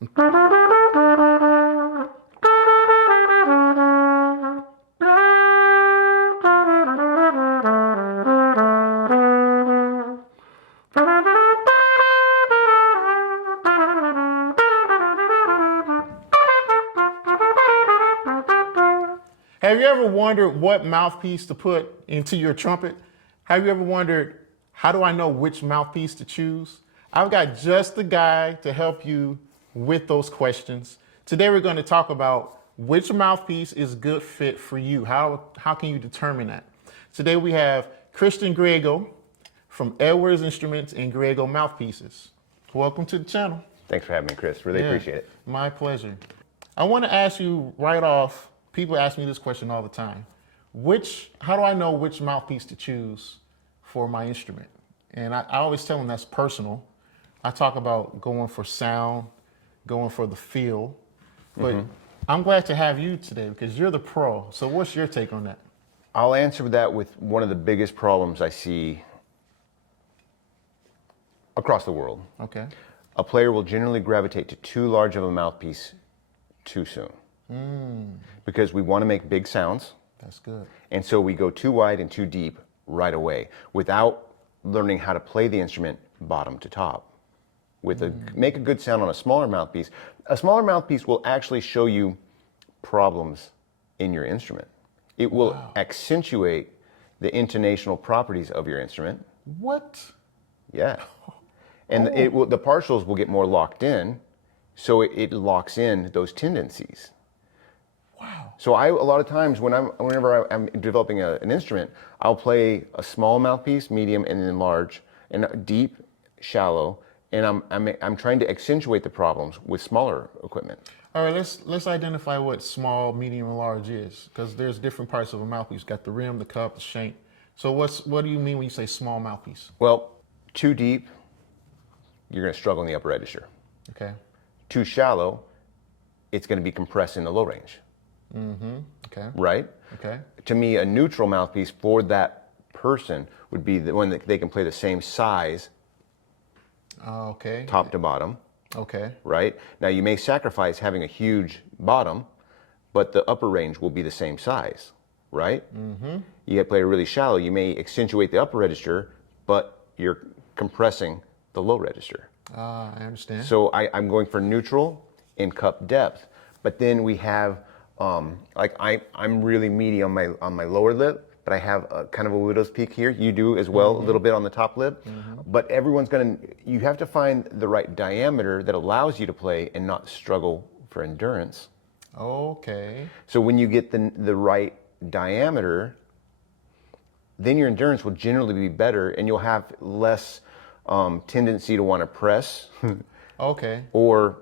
Have you ever wondered what mouthpiece to put into your trumpet? Have you ever wondered, how do I know which mouthpiece to choose? I've got just the guy to help you with those questions. Today we're going to talk about which mouthpiece is good fit for you. How can you determine that? Today we have Christian Griego from Edwards Instruments and Griego Mouthpieces. Welcome to the channel. Thanks for having me, Chris. Really appreciate it. My pleasure. I want to ask you right off, people ask me this question all the time. How do I know which mouthpiece to choose for my instrument? And I always tell them that's personal. I talk about going for sound, going for the feel, but I'm glad to have you today because you're the pro. So what's your take on that? I'll answer that with one of the biggest problems I see across the world. Okay. A player will generally gravitate to too large of a mouthpiece too soon. Because we want to make big sounds. That's good. And so we go too wide and too deep right away without learning how to play the instrument bottom to top. Make a good sound on a smaller mouthpiece. A smaller mouthpiece will actually show you problems in your instrument. It will accentuate the intonational properties of your instrument. What? Yeah. And the partials will get more locked in, so it locks in those tendencies. Wow. So a lot of times whenever I'm developing an instrument, I'll play a small mouthpiece, medium, and then large, and deep, shallow, and I'm trying to accentuate the problems with smaller equipment. All right, let's identify what small, medium, and large is, because there's different parts of a mouthpiece. Got the rim, the cup, the shank. So what do you mean when you say small mouthpiece? Well, too deep, you're going to struggle in the upper register. Okay. Too shallow, it's going to be compressed in the low range. Okay. Right? Okay. To me, a neutral mouthpiece for that person would be the one that they can play the same size, Okay. top to bottom. Okay. Right? Now you may sacrifice having a huge bottom, but the upper range will be the same size, right? You got to play really shallow. You may accentuate the upper register, but you're compressing the low register. I understand. So I'm going for neutral in cup depth, but then we have I'm really meaty on my lower lip, but I have a kind of a widow's peak here. You do as well, a little bit on the top lip. But you have to find the right diameter that allows you to play and not struggle for endurance. Okay. So when you get the right diameter, then your endurance will generally be better and you'll have less tendency to want to press. Okay. Or,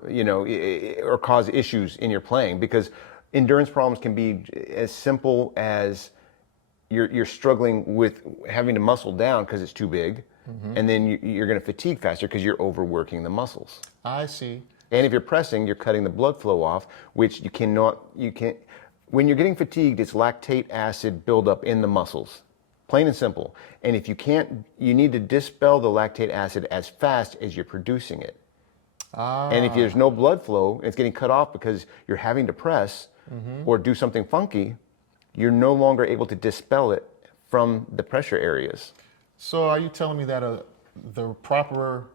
or cause issues in your playing, because endurance problems can be as simple as you're struggling with having to muscle down because it's too big, and then you're going to fatigue faster because you're overworking the muscles. I see. And if you're pressing, you're cutting the blood flow off, which you can't. When you're getting fatigued, it's lactate acid buildup in the muscles, plain and simple. And if you can't, you need to dispel the lactate acid as fast as you're producing it. And if there's no blood flow, it's getting cut off because you're having to press or do something funky, you're no longer able to dispel it from the pressure areas. So are you telling me that the proper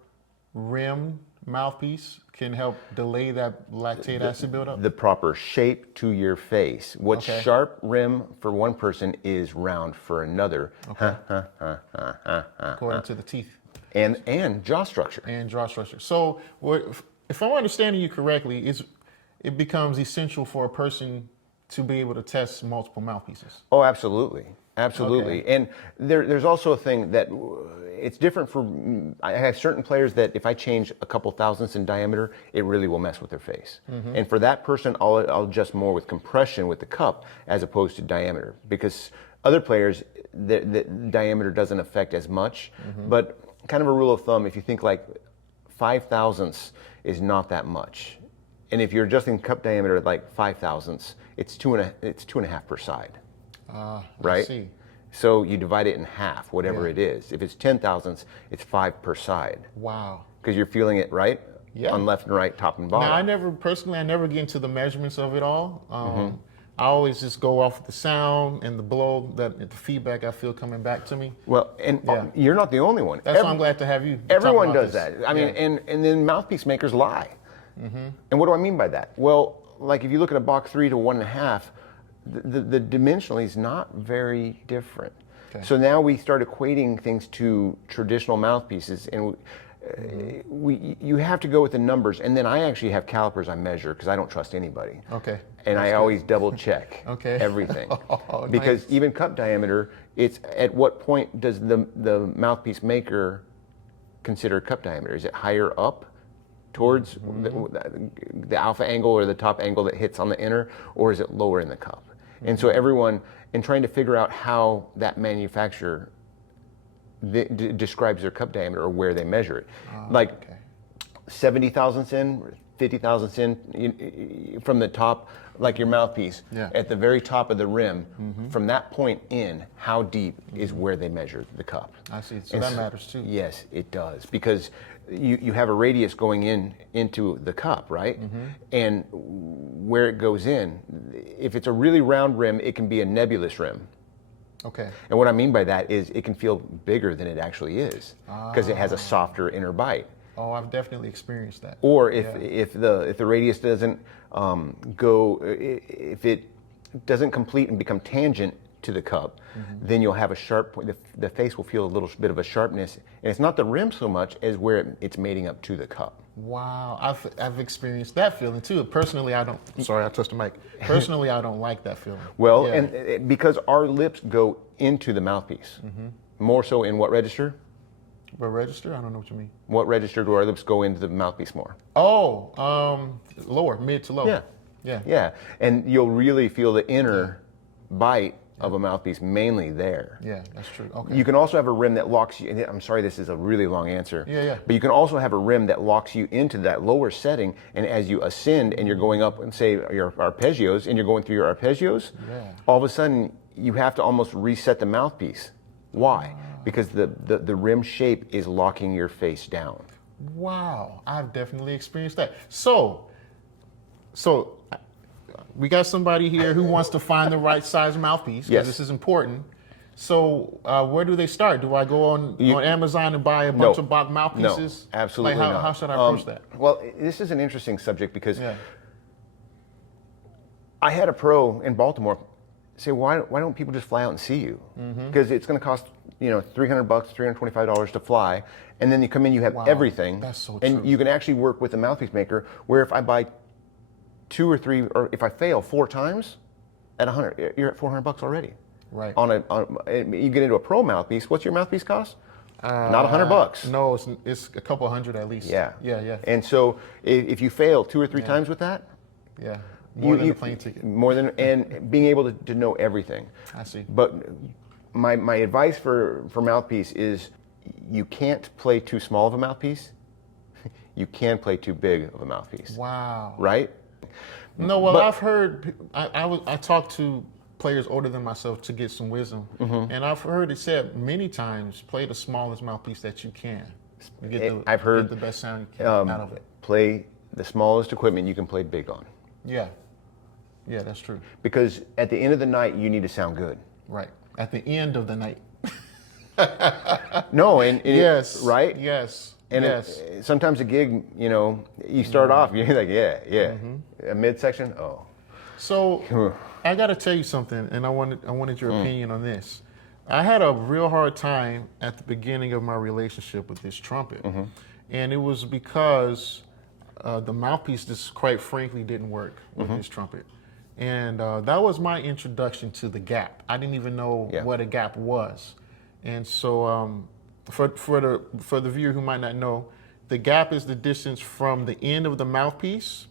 rim mouthpiece can help delay that lactate acid buildup? The proper shape to your face. What's sharp rim for one person is round for another. Okay. According to the teeth. And jaw structure. And jaw structure. So if I'm understanding you correctly, it becomes essential for a person to be able to test multiple mouthpieces. Oh, absolutely. Absolutely. Okay. And there's also a thing that it's different I have certain players that if I change a couple thousandths in diameter, it really will mess with their face. And for that person, I'll adjust more with compression with the cup as opposed to diameter, because other players, the diameter doesn't affect as much. But kind of a rule of thumb, if you think like 5 thousandths is not that much. And if you're adjusting cup diameter like 5 thousandths, it's 2.5 per side. Right? I see. So you divide it in half, whatever it is. If it's 10 thousandths, it's 5 per side. Wow. Because you're feeling it, right? Yeah. on left and right, top and bottom. Now, I never get into the measurements of it all. I always just go off the sound and the blow, the feedback I feel coming back to me. Well, and you're not the only one. That's why I'm glad to have you. Everyone does this. that. I mean, and then mouthpiece makers lie. And what do I mean by that? Well, like if you look at a Bach 3 to 1.5, the dimensionally is not very different. Okay. So now we start equating things to traditional mouthpieces, and you have to go with the numbers. And then I actually have calipers I measure because I don't trust anybody. Okay. And I always double check okay. everything. Oh, because nice. even cup diameter, it's at what point does the mouthpiece maker consider cup diameter? Is it higher up towards the alpha angle or the top angle that hits on the inner, or is it lower in the cup? And so everyone, in trying to figure out how that manufacturer describes their cup diameter or where they measure it, 70 thousandths in, 50 thousandths in from the top, like your mouthpiece, at the very top of the rim, from that point in, how deep is where they measure the cup. I see. So that matters too. Yes, it does, because you have a radius going into the cup, right? And where it goes in, if it's a really round rim, it can be a nebulous rim. Okay. And what I mean by that is it can feel bigger than it actually is because it has a softer inner bite. Oh, I've definitely experienced that. Or if the radius doesn't if it doesn't complete and become tangent to the cup, then you'll have a sharp point. The face will feel a little bit of a sharpness, and it's not the rim so much as where it's mating up to the cup. Wow, I've experienced that feeling too. Personally, I don't. Sorry, I touched the mic. Personally, I don't like that feeling. Well, and because our lips go into the mouthpiece, more so in what register? What register? I don't know what you mean. What register do our lips go into the mouthpiece more? Oh, lower, mid to low. Yeah, and you'll really feel the inner bite of a mouthpiece mainly there. Yeah, that's true. Okay. You can also have a rim that locks you, and I'm sorry this is a really long answer. Yeah. But you can also have a rim that locks you into that lower setting, and as you ascend and you're going up and say your arpeggios, and you're going through your arpeggios, all of a sudden you have to almost reset the mouthpiece. Why? Because the rim shape is locking your face down. Wow, I've definitely experienced that. So we got somebody here who wants to find the right size mouthpiece, because this is important. So where do they start? Do I go on Amazon and buy a bunch of Bach mouthpieces? No, absolutely not. How should I approach that? Well, this is an interesting subject because I had a pro in Baltimore say, why don't people just fly out and see you? Because it's going to cost $300, $325 to fly, and then you come in, you have everything. That's so and true. you can actually work with a mouthpiece maker. Where if I buy 2 or 3, or if I fail 4 times, at $100, you're at $400 already. Right. You get into a pro mouthpiece. What's your mouthpiece cost? Not $100. No, it's a couple hundred at least. Yeah. Yeah. And so if you fail 2 or 3 times with that, more than a plane ticket. More than, and being able to know everything. I see. But my advice for mouthpiece is you can't play too small of a mouthpiece. You can play too big of a mouthpiece. Wow. Right? No, well, I've heard, I talked to players older than myself to get some wisdom, and I've heard it said many times, play the smallest mouthpiece that you can. I've heard the best sound you can out of it. Play the smallest equipment you can play big on. Yeah, that's true. Because at the end of the night, you need to sound good. Right. At the end of the night. No, and yes. Right? Yes. And sometimes a gig, you start off, you're like, a midsection, So I got to tell you something, and I wanted your opinion on this. I had a real hard time at the beginning of my relationship with this trumpet, and it was because the mouthpiece just quite frankly didn't work with this trumpet. And that was my introduction to the gap. I didn't even know what a gap was. And so for the viewer who might not know, the gap is the distance from the end of the mouthpiece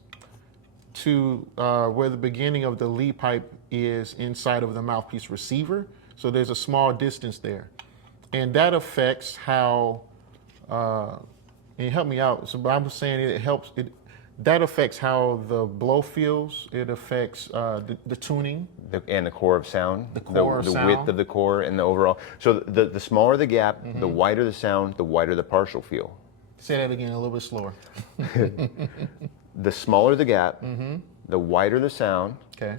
to where the beginning of the lead pipe is inside of the mouthpiece receiver. So there's a small distance there. And that affects how, and help me out, so I was saying that affects how the blow feels. It affects the tuning. And the core of sound. The core of sound. Width of the core and the overall. So the smaller the gap, the wider the sound, the wider the partial feel. Say that again a little bit slower. The smaller the gap, the wider the sound, Okay.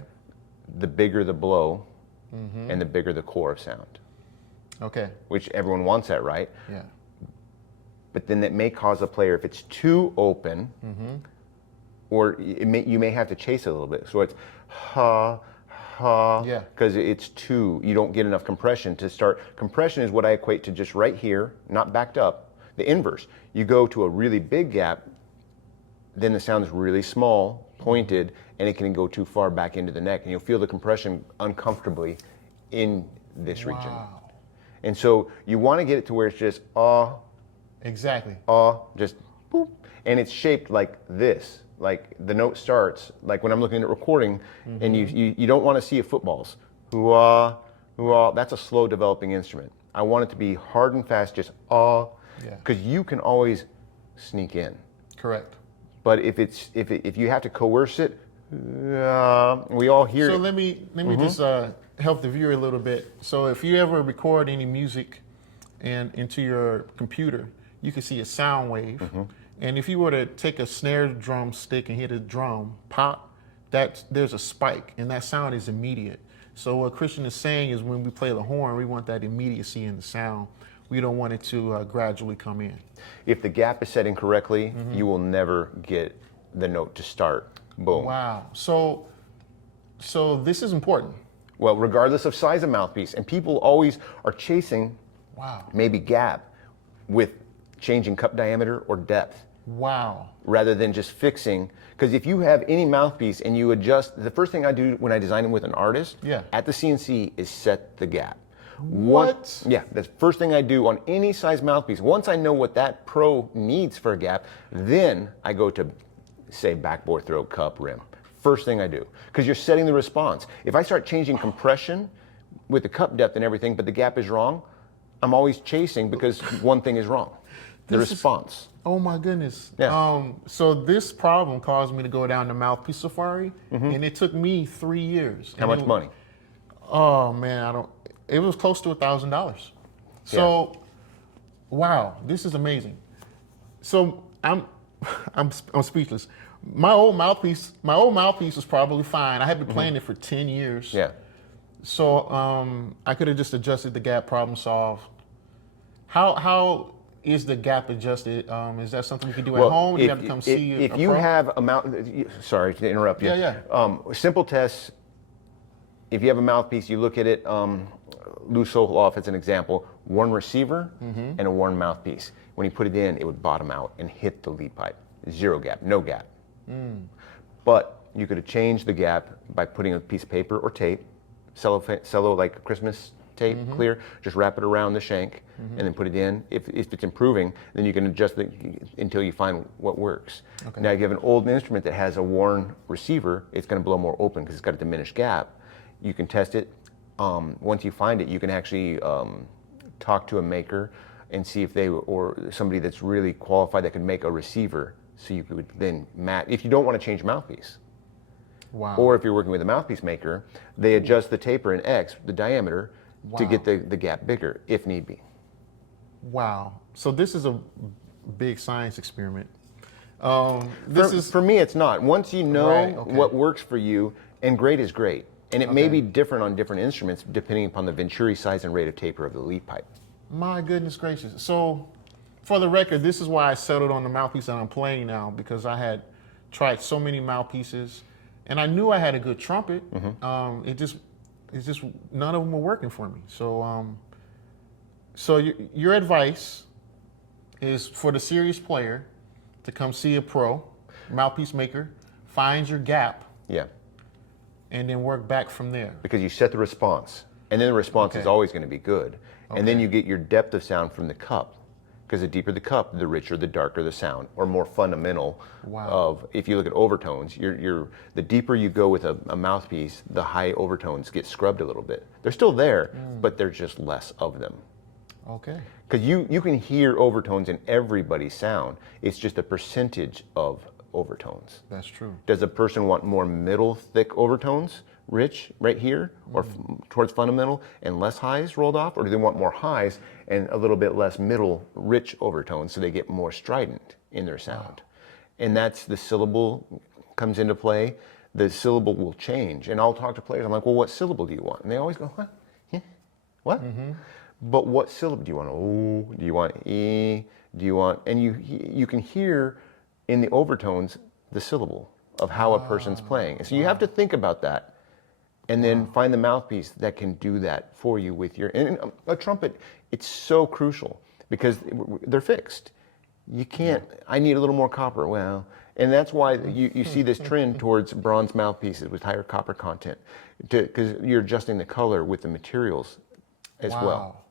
the bigger the blow, and the bigger the core of sound. Okay. Which everyone wants that, right? Yeah. But then that may cause a player, if it's too open, or you may have to chase it a little bit. So it's ha, ha, Yeah. because you don't get enough compression to start. Compression is what I equate to just right here, not backed up. The inverse. You go to a really big gap, then the sound is really small, pointed, and it can go too far back into the neck, and you'll feel the compression uncomfortably in this region. Wow. And so you want to get it to where it's just Exactly. just boop, and it's shaped like this. Like the note starts, like when I'm looking at recording, and you don't want to see a footballs. Hoo-ah, hoo-ah. That's a slow developing instrument. I want it to be hard and fast, just because you can always sneak in. Correct. But if you have to coerce it, we all hear So it. let me just help the viewer a little bit. So if you ever record any music and into your computer, you can see a sound wave. And if you were to take a snare drum stick and hit a drum, pop, there's a spike, and that sound is immediate. So what Christian is saying is when we play the horn, we want that immediacy in the sound. We don't want it to gradually come in. If the gap is set incorrectly, you will never get the note to start. Boom. Wow. So this is important. Well, regardless of size of mouthpiece, and people always are chasing Wow. maybe gap with changing cup diameter or depth Wow. rather than just fixing. Because if you have any mouthpiece and you adjust, the first thing I do when I design them with an artist at the CNC is set the gap. What? Yeah, the first thing I do on any size mouthpiece, once I know what that pro needs for a gap, then I go to, say, backbore, throat, cup, rim. First thing I do, because you're setting the response. If I start changing compression with the cup depth and everything, but the gap is wrong, I'm always chasing because one thing is wrong, the response. Oh my goodness. Yeah. So this problem caused me to go down to Mouthpiece Safari, and it took me 3 years. How much money? Oh man, it was close to $1,000. So, wow, this is amazing. So I'm speechless. My old mouthpiece was probably fine. I had been playing it for 10 years. Yeah. So I could have just adjusted the gap, problem solved. How is the gap adjusted? Is that something we can do at home? Do you have to come see you? If you have a mouth, sorry to interrupt you. Simple tests. If you have a mouthpiece, you look at it, loose sole off as an example, worn receiver and a worn mouthpiece. When you put it in, it would bottom out and hit the lead pipe. Zero gap, no gap. But you could have changed the gap by putting a piece of paper or tape, cello like Christmas tape, clear, just wrap it around the shank and then put it in. If it's improving, then you can adjust it until you find what works. Okay. Now, if you have an old instrument that has a worn receiver, it's going to blow more open because it's got a diminished gap. You can test it. Once you find it, you can actually talk to a maker and see if they, or somebody that's really qualified that can make a receiver, so you could then match, if you don't want to change mouthpiece. Wow. Or if you're working with a mouthpiece maker, they adjust the taper in X, the diameter, to get the gap bigger, if need be. Wow. So this is a big science experiment. For me, it's not. Once you know what works for you, and great is great. And it may be different on different instruments depending upon the venturi size and rate of taper of the lead pipe. My goodness gracious. So for the record, this is why I settled on the mouthpiece that I'm playing now, because I had tried so many mouthpieces and I knew I had a good trumpet. It's just none of them were working for me. So your advice is for the serious player to come see a pro, mouthpiece maker, find your gap. Yeah. And then work back from there. Because you set the response, and then the response is always going to be good. And then you get your depth of sound from the cup, because the deeper the cup, the richer, the darker the sound, or more fundamental. Of, if you look at overtones, the deeper you go with a mouthpiece, the high overtones get scrubbed a little bit. They're still there, but there's just less of them. Okay. Because you can hear overtones in everybody's sound. It's just a percentage of overtones. That's true. Does a person want more middle thick overtones rich right here or towards fundamental and less highs rolled off, or do they want more highs and a little bit less middle rich overtones so they get more strident in their sound? And that's the syllable comes into play. The syllable will change, and I'll talk to players. I'm like, well, what syllable do you want? And they always go, what? Yeah. What? But what syllable do you want? Oh, do you want E? Do you want? And you can hear in the overtones the syllable of how a person's playing. And so you have to think about that, and then find the mouthpiece that can do that for you with your. And a trumpet, it's so crucial because they're fixed. You can't. I need a little more copper. Well. And that's why you see this trend towards bronze mouthpieces with higher copper content, because you're adjusting the color with the materials as well.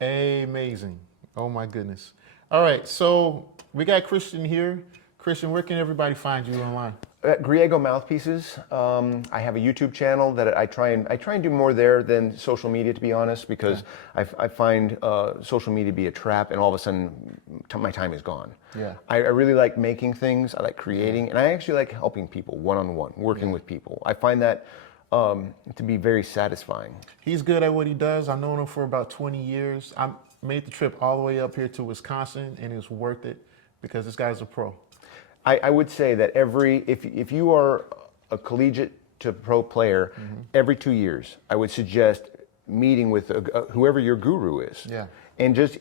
Amazing. Oh my goodness. All right, so we got Christian here. Christian, where can everybody find you online? At Griego Mouthpieces, I have a YouTube channel that I try and do more there than social media, to be honest, because I find social media to be a trap, and all of a sudden my time is gone. Yeah. I really like making things. I like creating, and I actually like helping people one-on-one, working with people. I find that to be very satisfying. He's good at what he does. I've known him for about 20 years. I made the trip all the way up here to Wisconsin, and it was worth it because this guy's a pro. I would say that if you are a collegiate to pro player, every 2 years, I would suggest meeting with whoever your guru is. Yeah. And just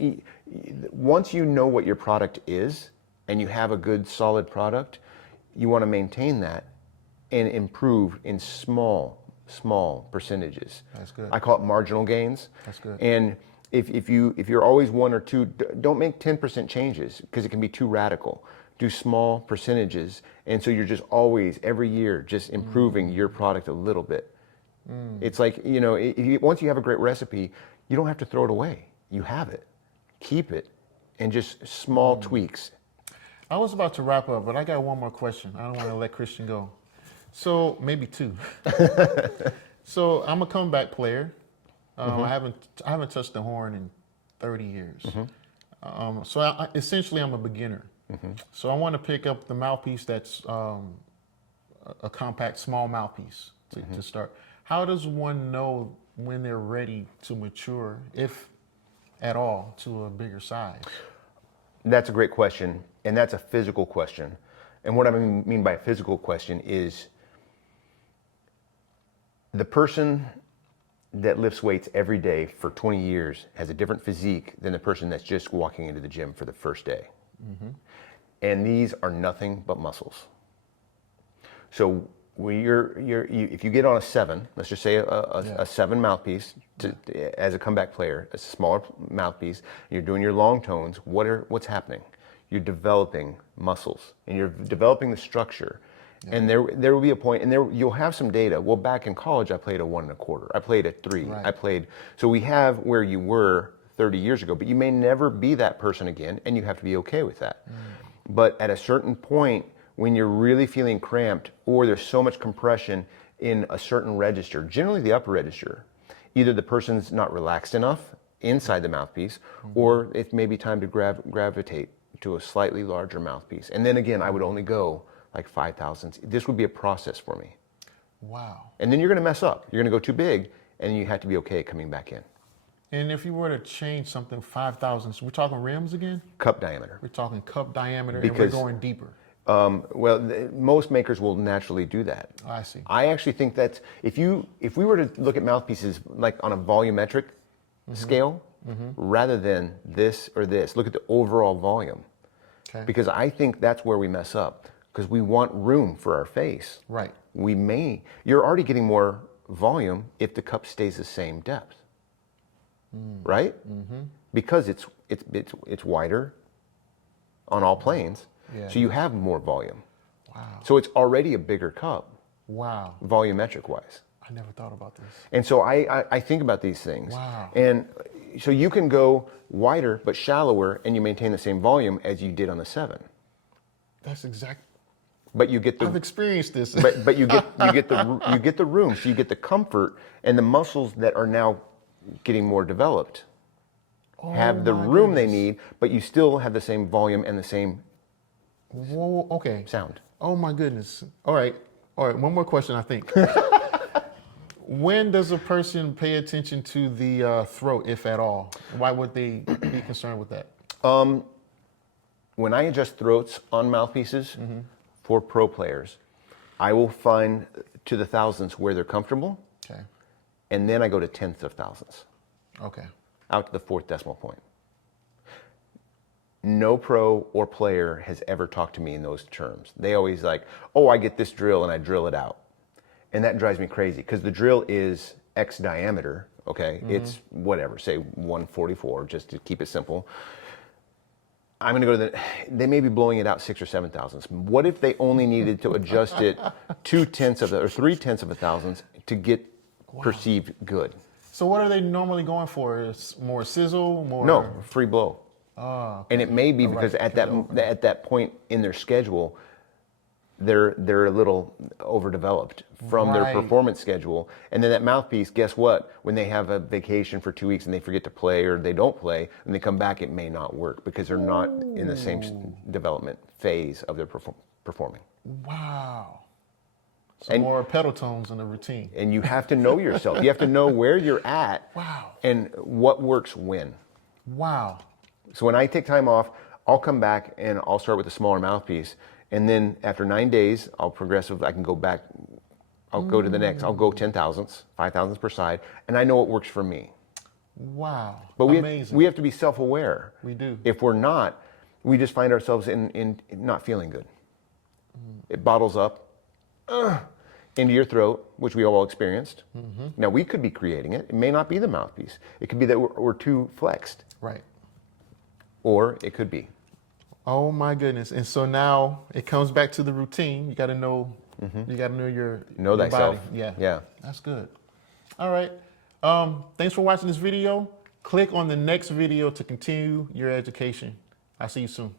once you know what your product is and you have a good solid product, you want to maintain that and improve in small percentages. That's good. I call it marginal gains. That's good. And if you're always 1 or 2, don't make 10% changes because it can be too radical. Do small percentages, and so you're just always every year just improving your product a little bit. It's like, once you have a great recipe, you don't have to throw it away. You have it, keep it, and just small tweaks. I was about to wrap up, but I got one more question. I don't want to let Christian go. So maybe 2. So I'm a comeback player. I haven't touched the horn in 30 years. So essentially I'm a beginner. So I want to pick up the mouthpiece that's a compact, small mouthpiece to start. How does one know when they're ready to mature, if at all, to a bigger size? That's a great question, and that's a physical question. And what I mean by a physical question is the person that lifts weights every day for 20 years has a different physique than the person that's just walking into the gym for the first day. And these are nothing but muscles. So if you get on a 7, let's just say a 7 mouthpiece as a comeback player, a smaller mouthpiece, you're doing your long tones, what's happening? You're developing muscles and you're developing the structure. And there will be a point, and you'll have some data. Well, back in college, I played a 1 1/4. I played a 3. Right. So we have where you were 30 years ago, but you may never be that person again, and you have to be okay with that. But at a certain point, when you're really feeling cramped, or there's so much compression in a certain register, generally the upper register, either the person's not relaxed enough inside the mouthpiece, or it may be time to gravitate to a slightly larger mouthpiece. And then again, I would only go like 5 thousandths. This would be a process for me. Wow. And then you're going to mess up. You're going to go too big, and you have to be okay coming back in. And if you were to change something 5 thousandths, we're talking rims again? Cup diameter. We're talking cup diameter, Because, and we're going deeper. Most makers will naturally do that. Oh, I see. I actually think that if we were to look at mouthpieces like on a volumetric scale, rather than this or this, look at the overall volume. Okay. Because I think that's where we mess up, because we want room for our face. Right. You're already getting more volume if the cup stays the same depth. Right? Because it's wider on all planes, so you have more volume. Wow. So it's already a bigger cup, Wow. volumetric wise. I never thought about this. And so I think about these things. Wow. And so you can go wider but shallower, and you maintain the same volume as you did on the 7. That's exact. But you get I've experienced this. but you get the room, so you get the comfort, and the muscles that are now getting more developed have the room they need, but you still have the same volume and the same Whoa, okay. sound. Oh my goodness. All right. One more question, I think. When does a person pay attention to the throat, if at all? Why would they be concerned with that? When I adjust throats on mouthpieces for pro players, I will find to the thousandths where they're comfortable, Okay. and then I go to tenths of thousandths, Okay. out to the 4th decimal point. No pro or player has ever talked to me in those terms. They always like, oh, I get this drill and I drill it out. And that drives me crazy because the drill is X diameter, okay? It's whatever, say 144, just to keep it simple. I'm gonna go to they may be blowing it out 6 or 7 thousandths. What if they only needed to adjust it 2/10 of or 3/10 of a thousandths to get perceived good? So what are they normally going for? Is more sizzle, more? No, free blow. Oh, And it may be because at that point in their schedule, they're a little overdeveloped from their performance schedule. And then that mouthpiece, guess what? When they have a vacation for 2 weeks and they forget to play or they don't play and they come back, it may not work because they're not in the same development phase of their performing. Wow. So more pedal tones in the routine. And you have to know yourself. You have to know where you're at. Wow. And what works when. Wow. So when I take time off, I'll come back and I'll start with a smaller mouthpiece. And then after 9 days, I can go back, I'll go to the next, I'll go 10 thousandths, 5 thousandths per side, and I know what works for me. Wow. But amazing. we have to be self-aware. We do. If we're not, we just find ourselves in not feeling good. It bottles up into your throat, which we all experienced. Now we could be creating it. It may not be the mouthpiece. It could be that we're too flexed. Right. Or it could be. Oh my goodness. And so now it comes back to the routine. You got to know, you got to know your thyself. body. Yeah. Yeah. That's good. All right. Thanks for watching this video. Click on the next video to continue your education. I'll see you soon.